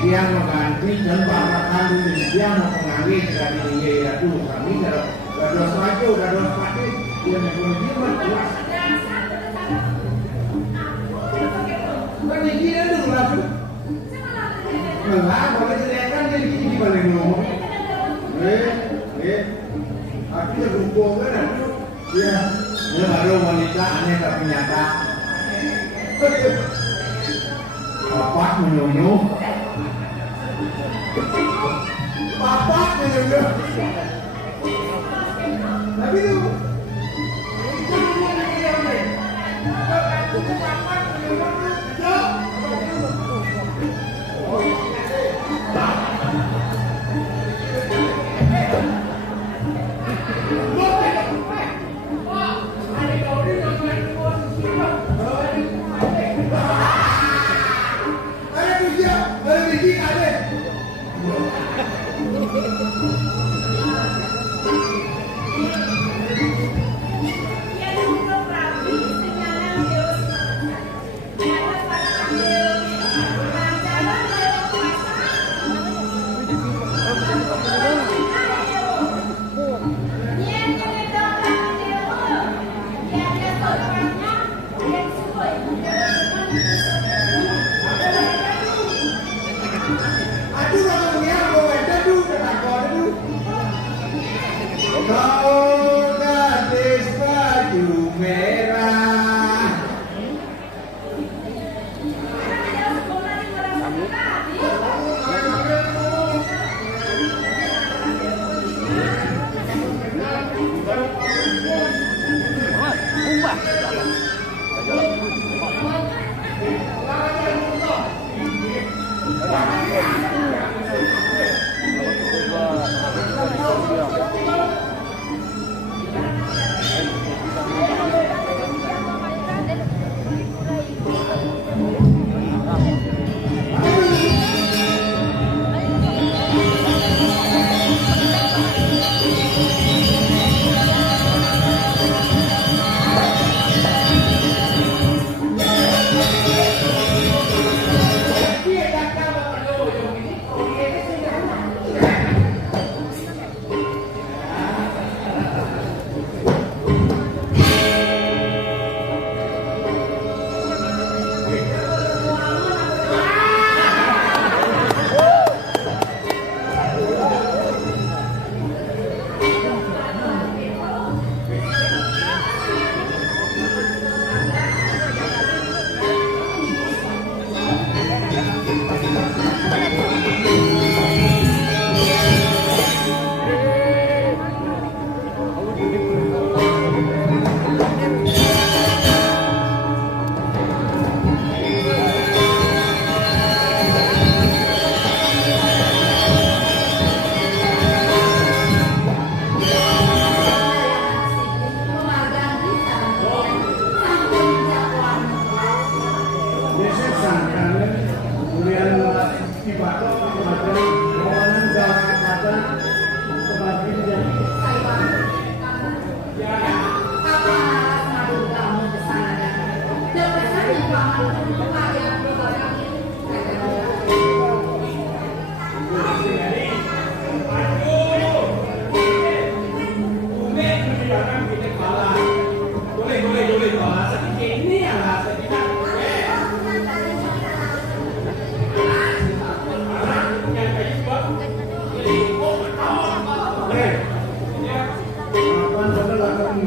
Dia mengganti dan bahkan dia menangis dari dia itu kami kalau saja udah sakit dia menguji jelas. Kan dia dulu lah tu. Enggak, kalau dia kan dia di balik ngomong. Aku rumput kan dia baru wanita aneh tapi nyata. Apa menyuruh? Bapak menyuruh. Tapi tu.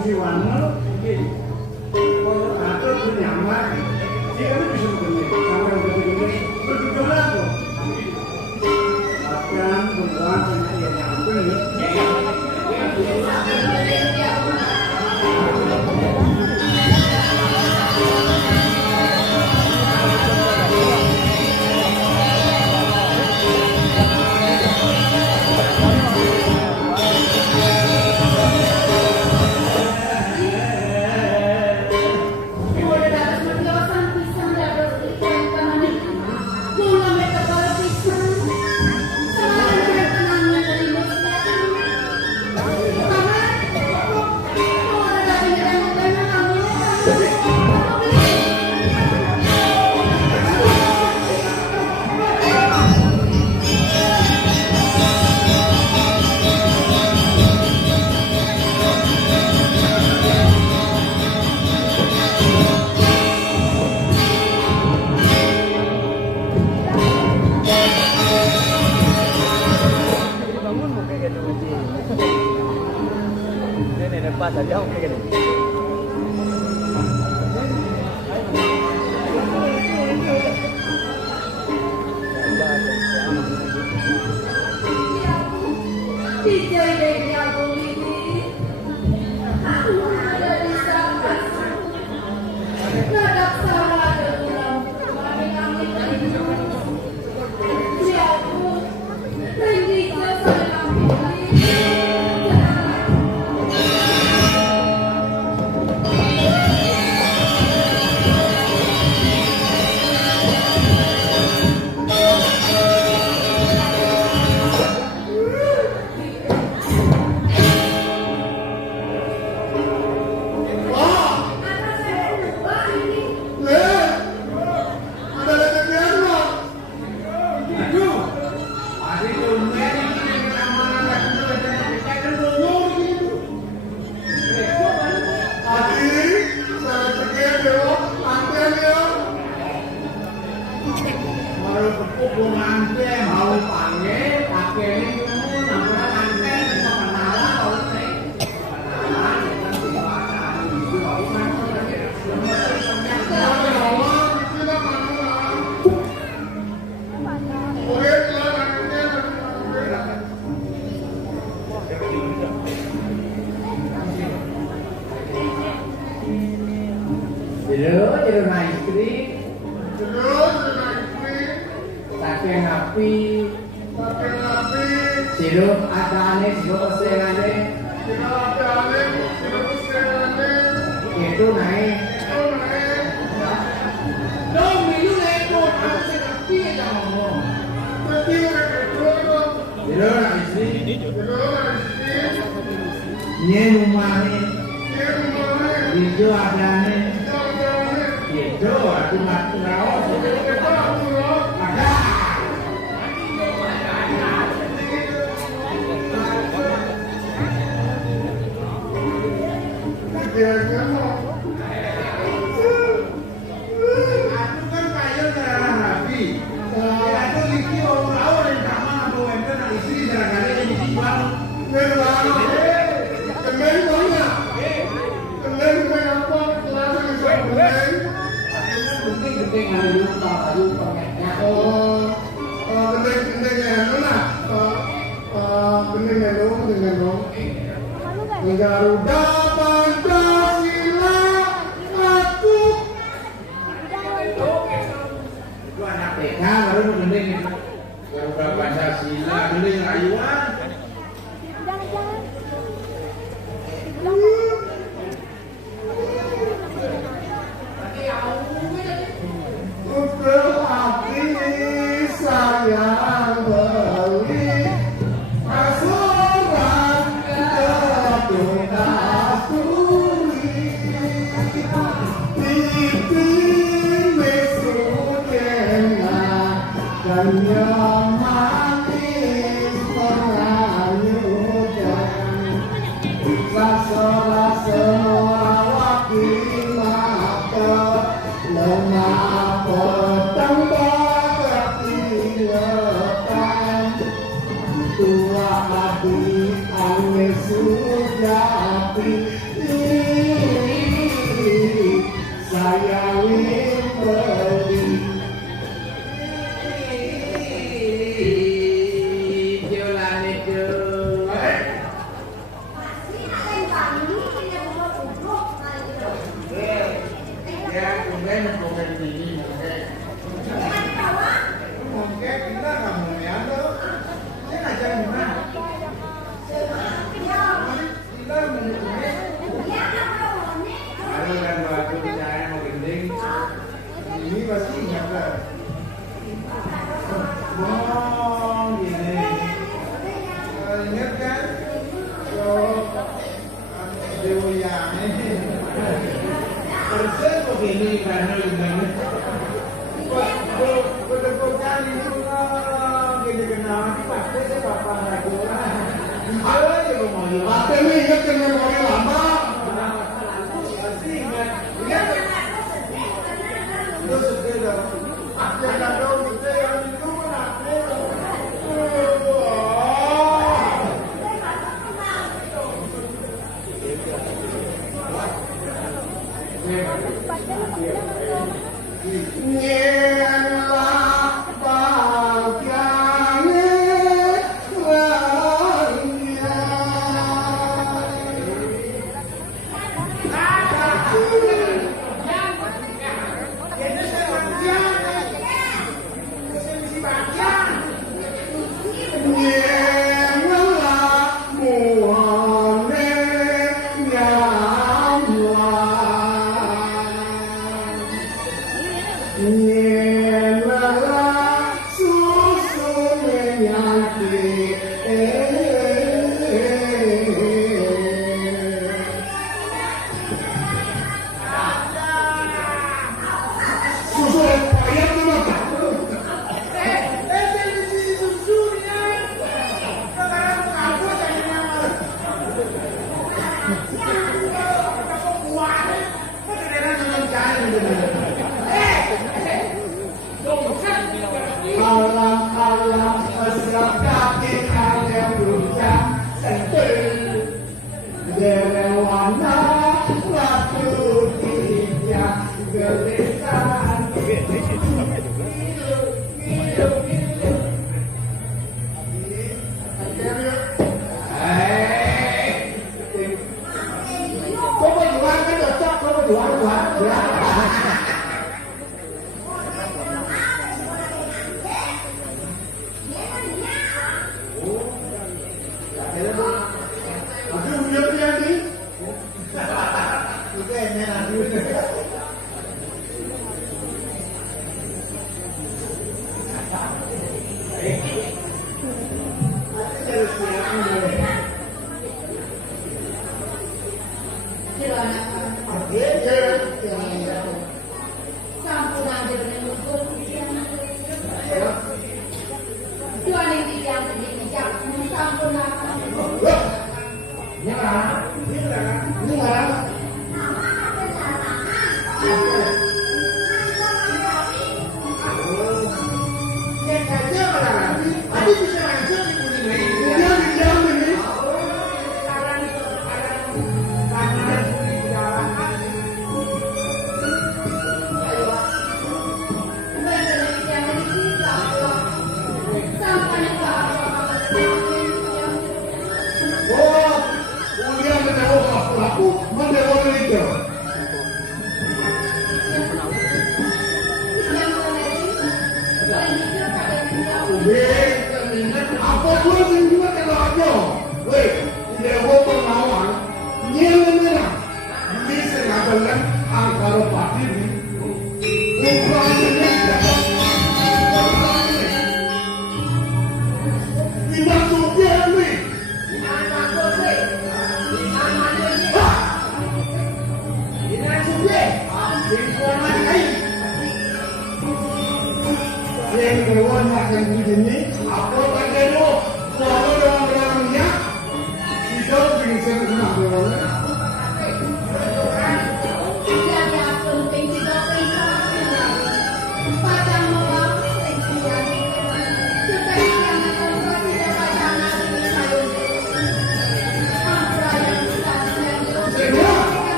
fungsi warna kalau atur bernyaman dia bisa begini sampai begini berjuang apa akan berbuat yang nyampe Pasa jauh kayak gini. Saking api, sirup adane, sirup persenane, itu naik. Dong, minum naik tuh, aku sekarang aja ngomong. Sirup nak istri, nye rumahnya, hijau adane, hijau aku mati rawat. Aku kan kayu darah Nabi. Aku liki orang lawan yang sama aku enten nak istri darah yang dijual. Kembali mana? Kembali apa? Kenapa bisa kembali? Penting ada lupa, pengeknya. Penting mana? Penting Garuda Pancasila aku. Itu anak TK baru mending Garuda Pancasila mending ayuan. Untuk hati sayang beli asuran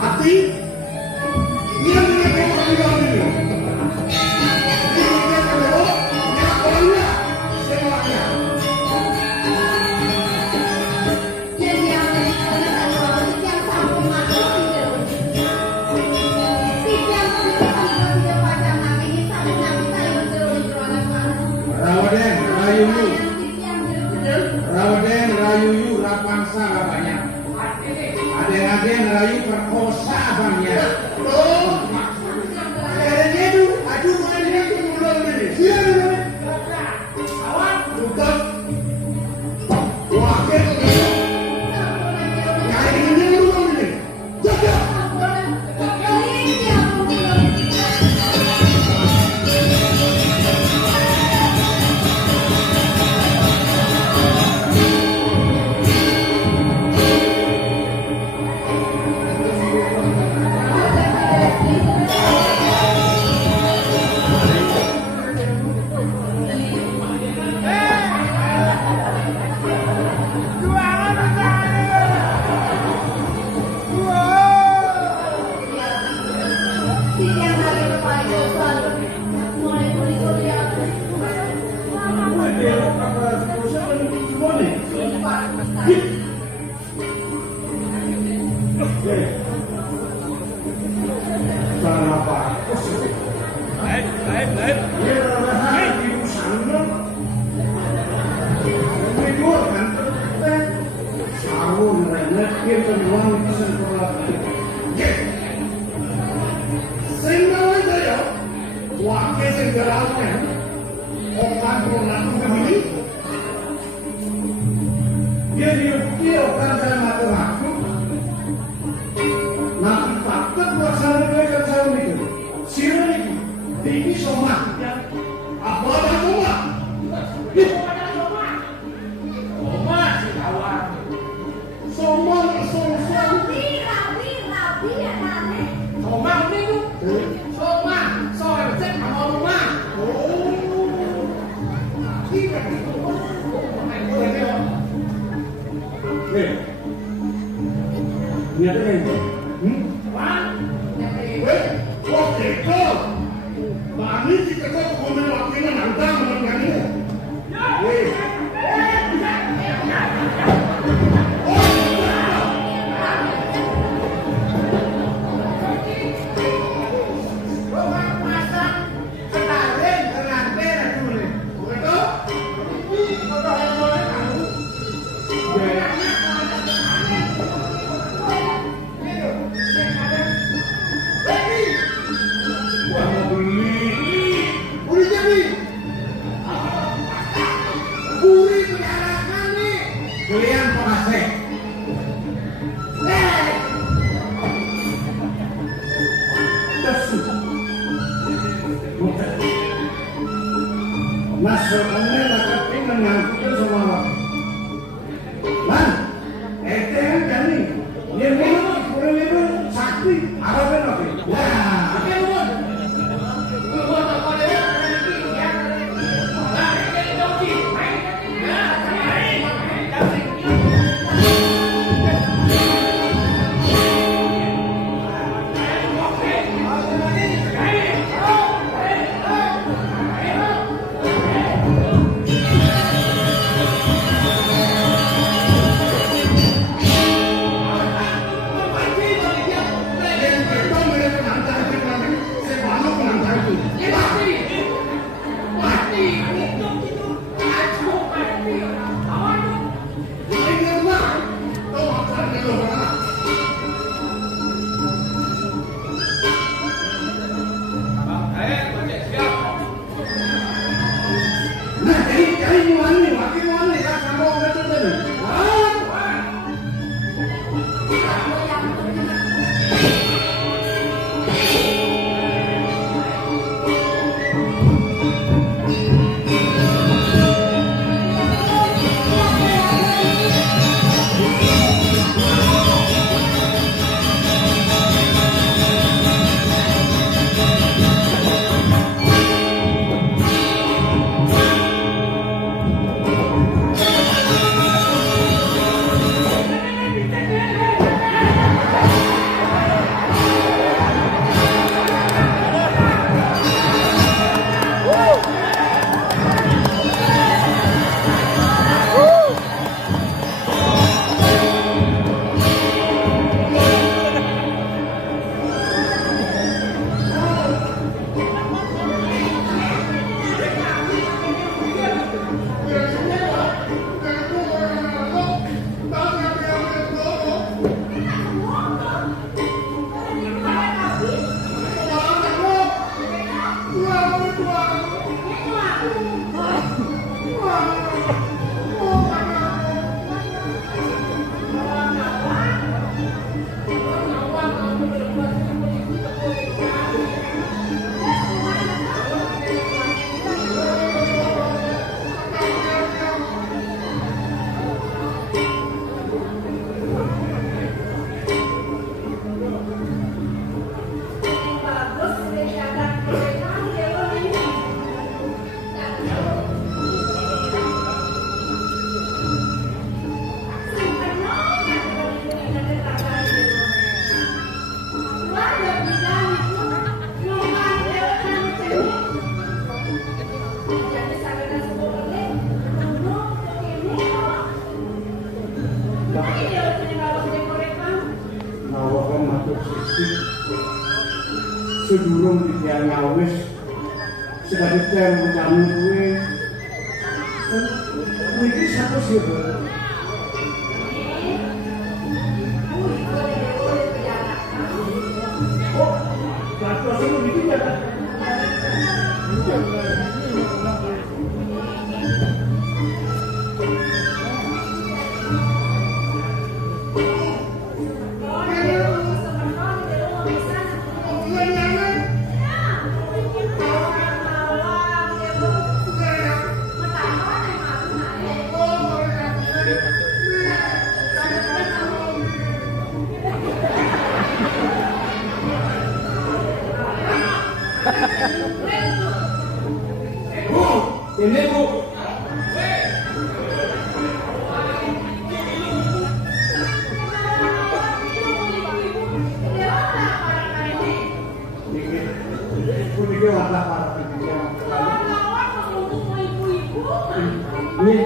Mati? Dia punya tengok di dalam ini. Dia punya tengok, dia orangnya, semuanya. Jadi yang yang sambung masuk tidak. Tidak tidak pada nabi ini sampai nabi saya berjalan Rawaden, Rayuyu. Rawaden, Rayuyu, Rapangsa banyak. Aden-aden Rayu perkosa banyak. Oh, ada nyedu, aduh mana dia tu mulai ni. Siapa ni? Awak, bukan. Wah, kita. Yang ini nyedu ni. Jaga. sisi sedurung dia nyawis sekadipnya mencamu gue ini siapa sih oh jatuh sih ini ya ini bu ini warna para ini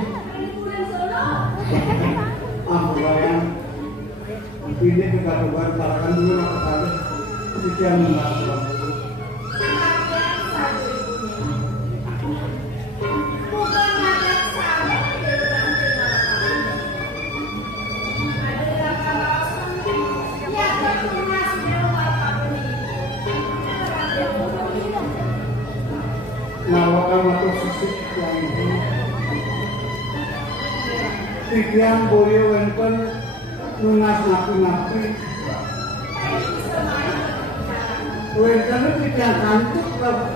ambulan ini kita coba tarakan dulu apa kali sekian menang nawakan atau sisik yang ini tidiang boyo wenten nunas napi-napi wenten tidiang kantuk kalau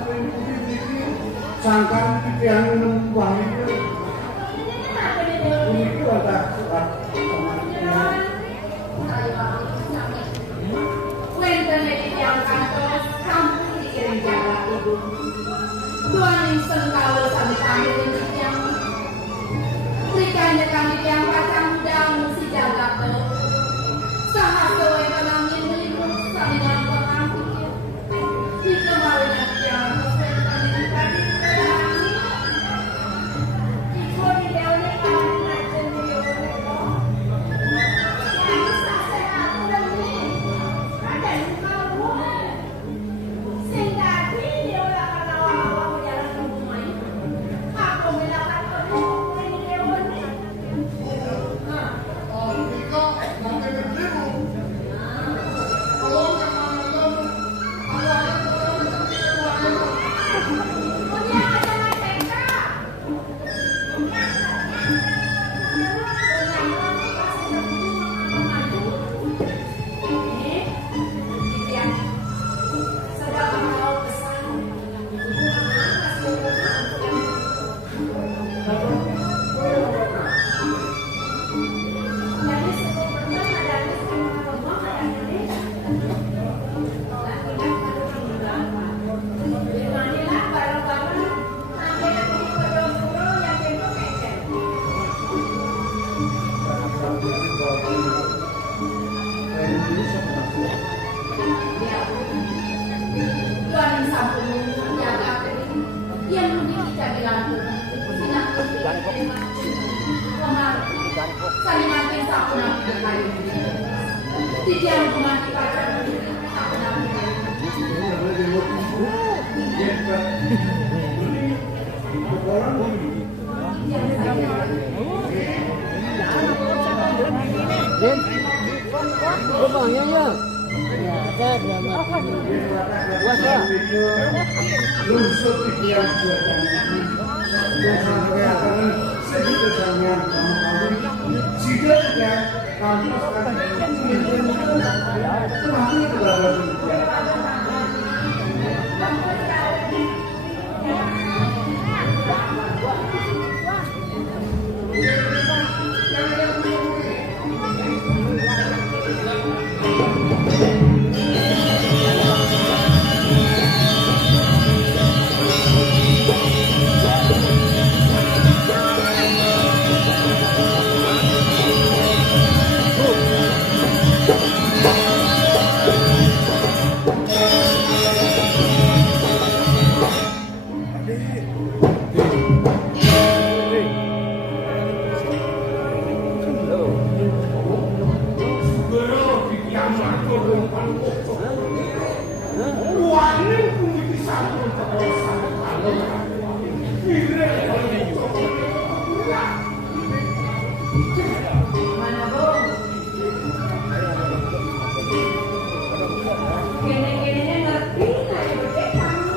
sangkan tidiang nembah itu ada surat kematian wenten tidiang kantuk kampung dikirim jalan ibu Tuaning sengkala sami panggilin yang Rikanya kami yang pacang damu si jagato Sahaso yang kenangin meliput sami ngampang angkutnya Di kemarin yang hospel kami tadi terangin Ibu di dewane kami najen di dewane Yang sasai aku dan ini Ada yang kau Sing tadi dia udah awal-awal jalan ke rumah aku melakukan pertemuan ini dewan sampun teko sampun kalau. Kira oleh Joko Dewa. Mana Bung? Kene-kenenya ngerti nggak ya bagaimana?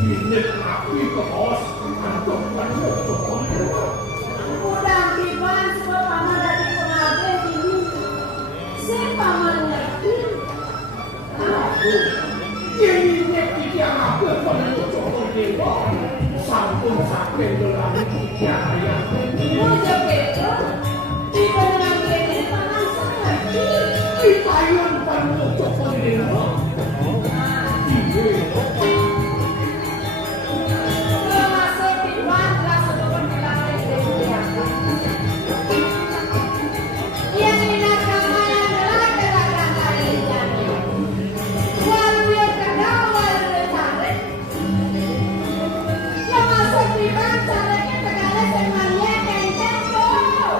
Ini api ke bos untuk masuk Joko Dewa. Udah kiban sebab paman dari pengabe ini. Saya paman ngerti. Ini tidak apa untuk Joko Dewa. Sampun sampai dalam tiga ayat. Mau joget di pengabe ini paman saya ngerti. Kita yang penuh Joko Dewa. Termasuk kiban rasa turun kelari dari dia. Yang minat kamar adalah gerakan tariannya. Walau kadang walau tarik. Yang masuk kiban caranya tegaknya semuanya kencang tuh.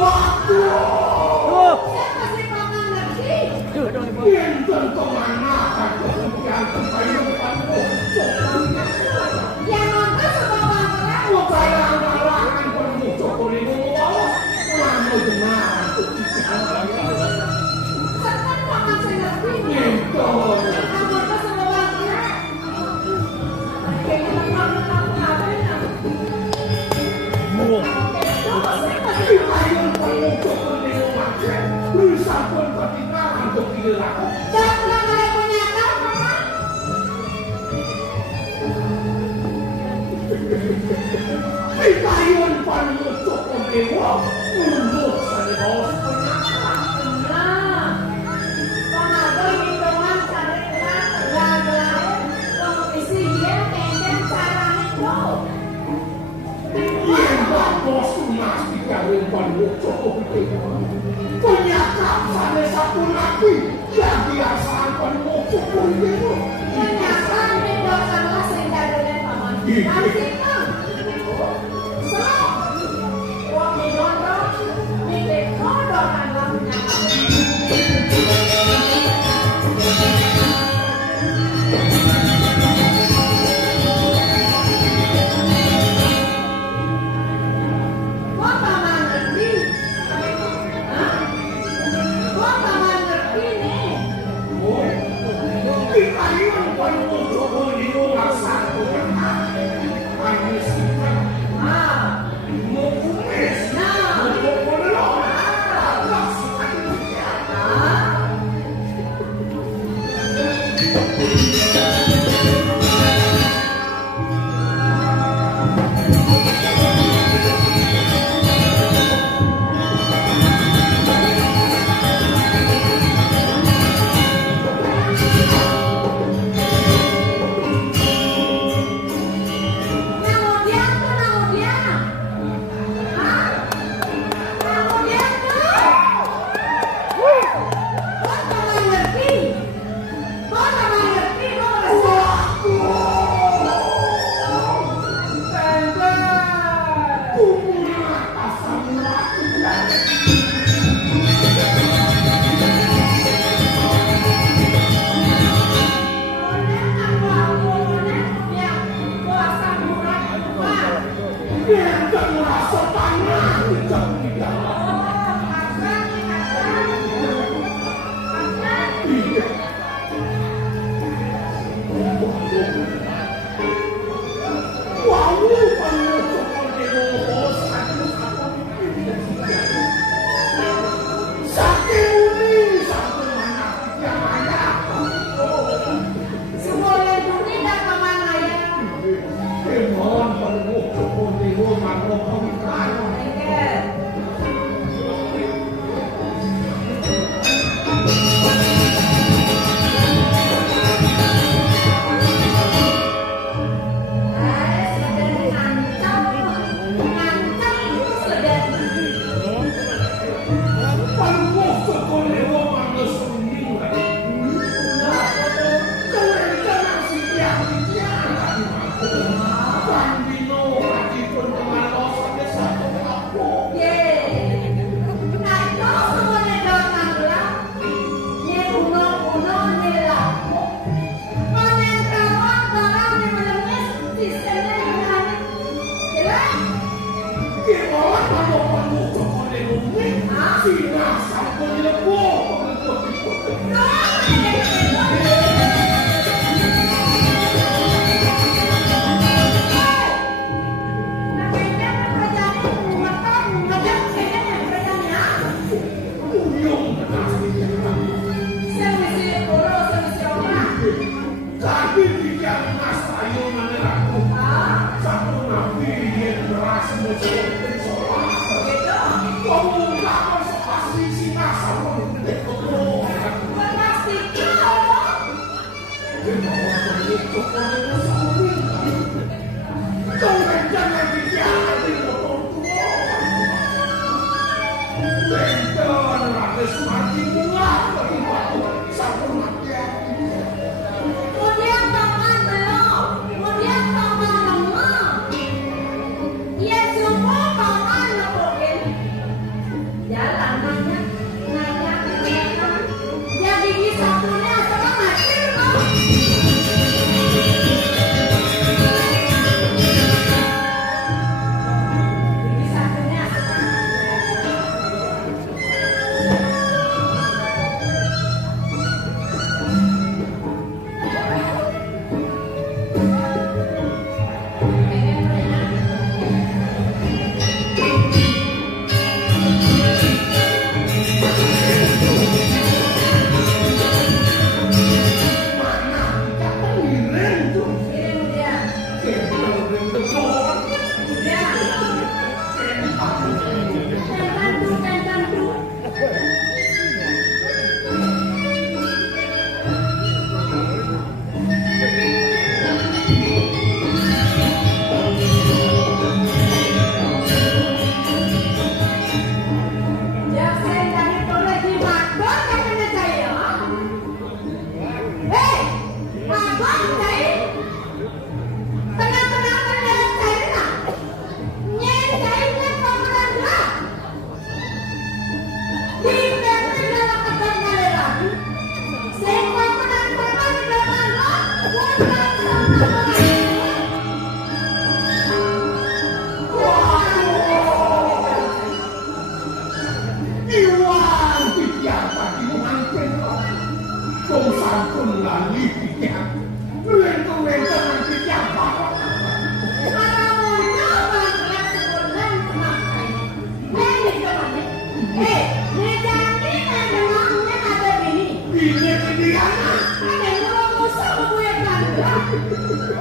Waduh. Saya masih paman ngerti. Pinten kemana kan kemudian kayu penuh Joko Dewa. Yang nonton sudah bangkrut. Walau penuh Joko Dewa. Lama jenah untuk tiga ayat. Sekarang paman saya ngerti. Pinten. Yang nonton sudah bangkrut. Kayaknya teman-teman apa ya? Coba saya masih Kita yang penuh Joko Dewa. Bisa pun ketinggalan untuk dilakukan. jangan ada penyakit paman. Kita yang penuh Joko Dewa. Untuk saya bos penyakit. Nah, pengabe hitungan cari gelar gelar kompetisi dia kencang caranya tuh. Yang bos mas tiga yang penuh Joko Dewa. Penyakit sampai satu lagi. Yang biasa penuh Joko Dewa. Ternyata ini dosalah sehingga dengan paman. Nanti kan, slow. Wong didorong, didorong kan Gua paman ngerti. Hah? Gua paman ngerti nih. Kita yang penuh Joko Dewa satu yang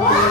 Oh,